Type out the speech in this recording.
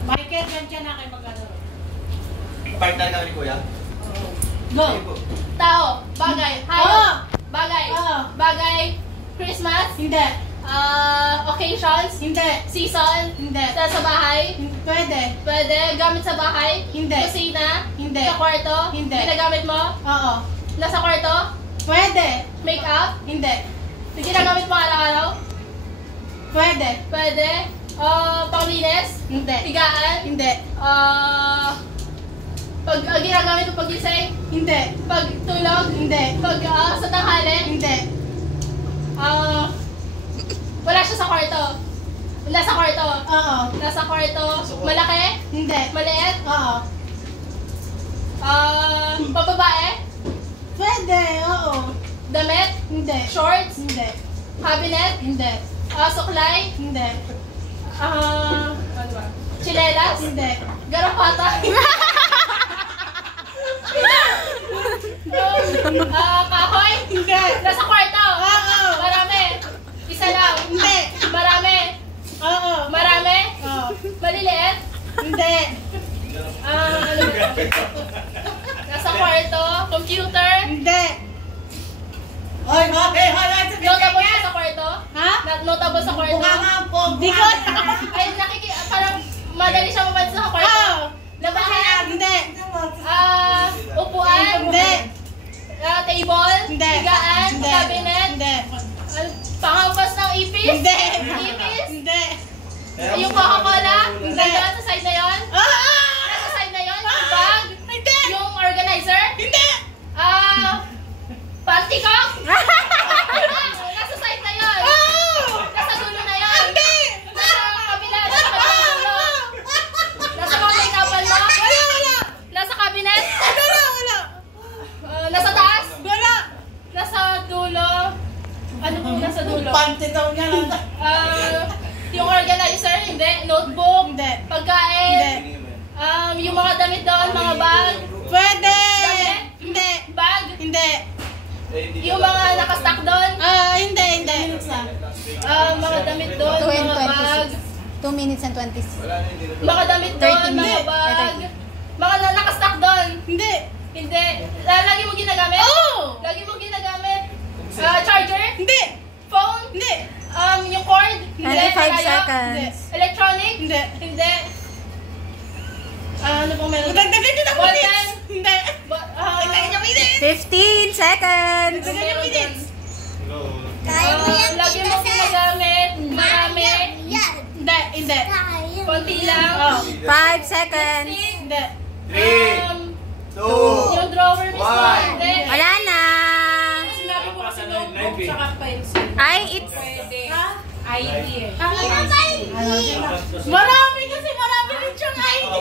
Michael, dyan na kayo mag-ano. Partner kami ni Kuya? Go! Tao, bagay, hayop, bagay, bagay, Christmas, Hindi. Occasions, Hindi. season, Hindi. sa bahay, Pwede. pwede, gamit sa bahay, Hindi. kusina, Hindi. sa kwarto, Hindi. ginagamit mo, Oo. nasa kwarto, Pwede. make-up, Hindi. ginagamit mo araw-araw, Pwede. pwede, panglinis, Hindi. higaan, Hindi. pag ginagamit mo pag-gising, Hindi. pag tulog, Hindi. pag sa tanghali, Hindi. wala siya sa kwarto. Nasa kwarto. Oo. Nasa kwarto. Malaki? Hindi. Maliit? Oo. Pababae? Pwede. Oo. Damit? Hindi. Shorts? Hindi. Cabinet? Hindi. Suklay? Hindi. Ano ba? Chinelas? Hindi. Garapata? Kahoy? Hindi. Nasa kwarto? Oo. Marami? Isa lang? Hindi. Marami? Oo. Marami? Oo. Maliliit? Hindi. Ano ba? Nasa kwarto? Computer? Hindi. Hoy, hoy, Notable siya sa kwarto? Ha? Notable sa kwarto? Hindi ko. Ay, parang madali siya mapansin sa kwarto. Oo. Labahan? Hindi. Upuan? Hindi. Table? Hindi. Higaan? Hindi. Cabinet? Hindi. Panghampas ng ipis? Hindi. Ipis? Hindi. Yung Coca-Cola? Hindi. Nandun sa side na yon? Nasa side na yon? Yung bag? Hindi. Yung organizer? Hindi. Panty ko? Nasa side na yon? Nasa dulo na yon? Hindi. Nasa kabila? Nasa kabila dulo? Nasa konti kapal mo? Wala. Nasa cabinet? Wala. Nasa taas? Wala. Nasa dulo? Ano po nasa dulo? Pante daw niya lang. Yung organizer? Hindi. Notebook? Hindi. Pagkain? Hindi. Yung mga damit doon, mga bag? Pwede. Damit? Hindi. Bag? Hindi. Yung mga nakastack doon? Hindi. Mga damit doon, mga bag? 2 minutes and 20. Mga damit doon, 30 mga minutes. bag? Mga nakastack doon? Hindi. Hindi. Lagi mo ginagamit? Oo. Lagi mo ginagamit? Charger? Hindi. Phone? Hindi. Yung cord? Hindi. 25 Kaya? seconds. Electronic? Hindi. Hindi. Ano pong meron? Dagdagan niyo na Ball minutes. pen? Hindi. Dagdagan niyo minutes. 15 seconds. Dagdagan niyo minutes. Lagi mo ginagamit? Marami? Hindi. Konti lang? 5 seconds. Hindi. 3, 2, Yung drawer mismo? One. Hindi. Wala na. Sinabi ko kasi notebook tsaka pencil. Ay, it's... ID eh. Marami kasi, marami rin siyang ID.